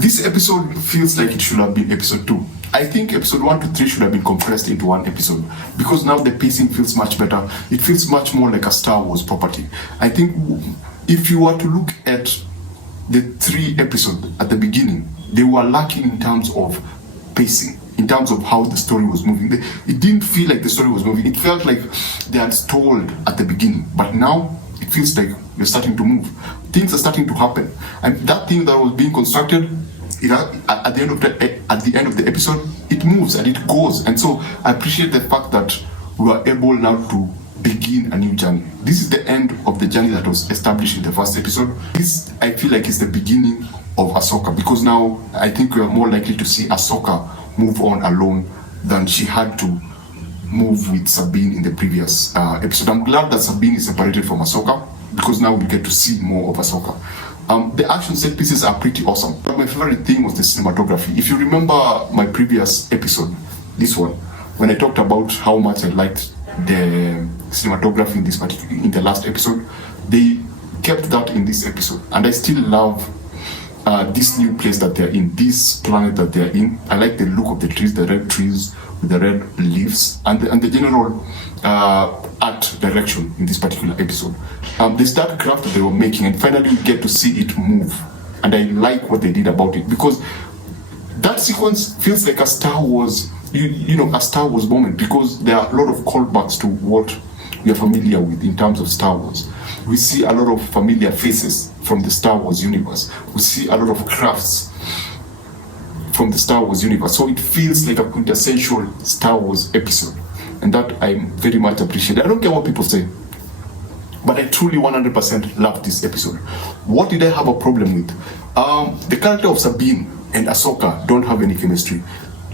This episode feels like it should have been episode 2. I think episode 1 to 3 should have been compressed into one episode, because now the pacing feels much better. It feels much more like a Star Wars property. I think if you were to look at the 3 episodes at the beginning, they were lacking in terms of pacing, in terms of how the story was moving. It didn't feel like the story was moving. It felt like they had stalled at the beginning, but now it feels like we're starting to move. Things are starting to happen, and that thing that was being constructed, at the end of the episode, it moves and it goes. And so I appreciate the fact that we are able now to begin a new journey. This is the end of the journey that was established in the first episode. This, I feel like, is the beginning of Ahsoka, because now I think we are more likely to see Ahsoka move on alone than she had to move with Sabine in the previous episode. I'm glad that Sabine is separated from Ahsoka, because now we get to see more of Ahsoka. The action set pieces are pretty awesome, but my favorite thing was the cinematography. If you remember my previous episode, this one, when I talked about how much I liked the cinematography in the last episode, they kept that in this episode, and I still love this new place that they're in, this planet that they're in. I like the look of the trees, the red trees with the red leaves, and the general art direction in this particular episode. The StarCraft that they were making, and finally we get to see it move, and I like what they did about it, because that sequence feels like a Star Wars, a Star Wars moment, because there are a lot of callbacks to what we are familiar with in terms of Star Wars. We see a lot of familiar faces from the Star Wars universe. We see a lot of crafts from the Star Wars universe. So it feels like a quintessential Star Wars episode, and that I very much appreciate. I don't care what people say, but I truly 100% loved this episode. What did I have a problem with? The character of Sabine and Ahsoka don't have any chemistry.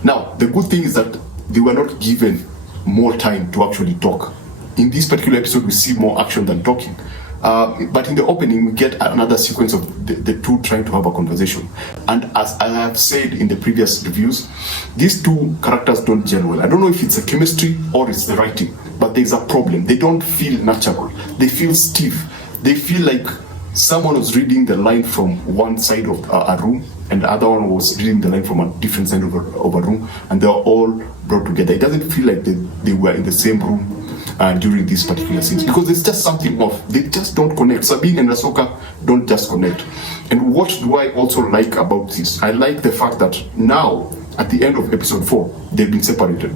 Now, the good thing is that they were not given more time to actually talk. In this particular episode, we see more action than talking. But in the opening, we get another sequence of the two trying to have a conversation. And as I have said in the previous reviews, these two characters don't gel well. I don't know if it's a chemistry or it's the writing, but there's a problem. They don't feel natural. They feel stiff. They feel like someone was reading the line from one side of a room, and the other one was reading the line from a different side of a room, and they were all brought together. It doesn't feel like they were in the same room during these particular scenes, because there's just something off. They just don't connect. Sabine and Ahsoka don't just connect. And what do I also like about this? I like the fact that now, at the end of episode 4, they've been separated.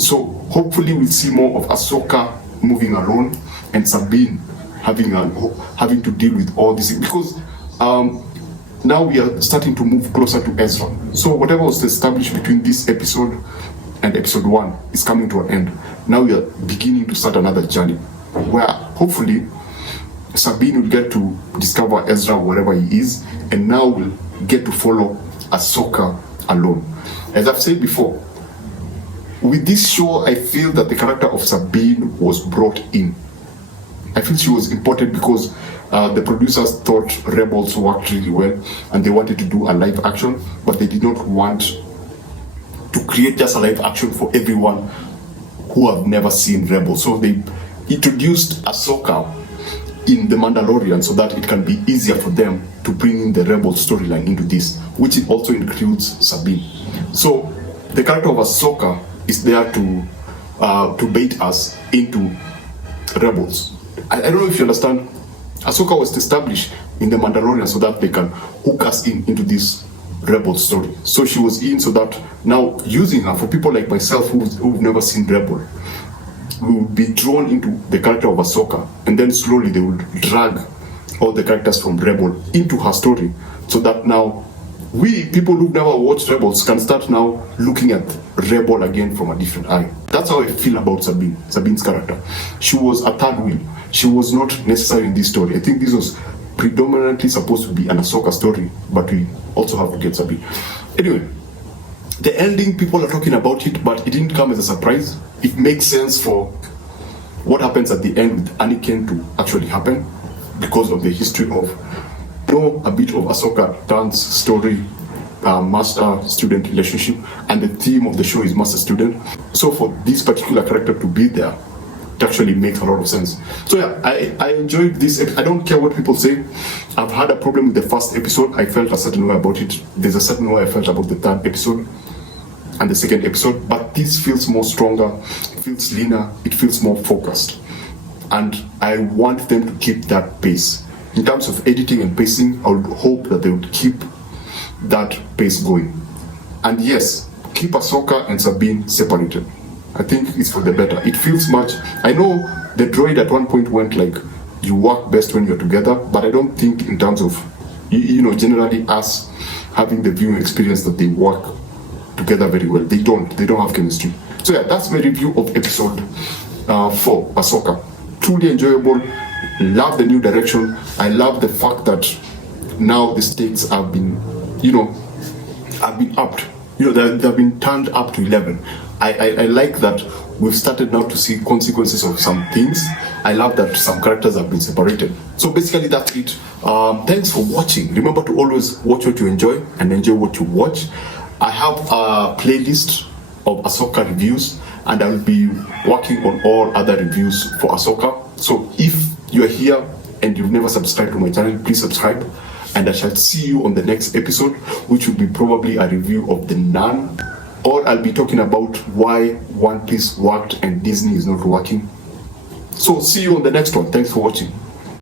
So hopefully we'll see more of Ahsoka moving alone, and Sabine having to deal with all this, because now we are starting to move closer to Ezra. So whatever was established between this episode and episode 1 is coming to an end. Now we are beginning to start another journey, where hopefully Sabine will get to discover Ezra wherever he is, and now we'll get to follow Ahsoka alone. As I've said before, with this show, I feel that the character of Sabine was brought in. I feel she was important because the producers thought Rebels worked really well, and they wanted to do a live action, but they did not want to create just a live action for everyone who have never seen Rebels. So they introduced Ahsoka in The Mandalorian so that it can be easier for them to bring in the Rebels storyline into this, which also includes Sabine. So the character of Ahsoka is there to bait us into Rebels. I don't know if you understand. Ahsoka was established in The Mandalorian so that they can hook us into this Rebel story. So she was in so that now using her, for people like myself who've never seen Rebel, we will be drawn into the character of Ahsoka, and then slowly they will drag all the characters from Rebel into her story, so that now we, people who've never watched Rebels, can start now looking at Rebel again from a different eye. That's how I feel about Sabine's character. She was a third wheel. She was not necessary in this story. I think this was predominantly supposed to be an Ahsoka story, but we also have to get Sabine. Anyway, the ending, people are talking about it, but it didn't come as a surprise. It makes sense for what happens at the end with Anakin to actually happen, because of the history of, a bit of Ahsoka Tano's story, master-student relationship, and the theme of the show is master-student. So for this particular character to be there it actually makes a lot of sense. So yeah, I enjoyed this. I don't care what people say. I've had a problem with the first episode. I felt a certain way about it. There's a certain way I felt about the third episode and the second episode, but this feels more stronger, it feels leaner, it feels more focused. And I want them to keep that pace. In terms of editing and pacing, I would hope that they would keep that pace going. And yes, keep Ahsoka and Sabine separated. I think it's for the better. It feels much, I know the droid at one point went like, you work best when you're together, but I don't think in terms of, generally us having the viewing experience that they work together very well. They don't have chemistry. So yeah, that's my review of episode 4, Ahsoka. Truly enjoyable. Love the new direction. I love the fact that now the stakes have been upped. They've been turned up to 11. I like that we've started now to see consequences of some things. I love that some characters have been separated. So basically that's it. Thanks for watching. Remember to always watch what you enjoy and enjoy what you watch. I have a playlist of Ahsoka reviews, and I will be working on all other reviews for Ahsoka. So if you're here and you've never subscribed to my channel, please subscribe, and I shall see you on the next episode, which will be probably a review of The Nun, or I'll be talking about why One Piece worked and Disney is not working. So see you on the next one. Thanks for watching.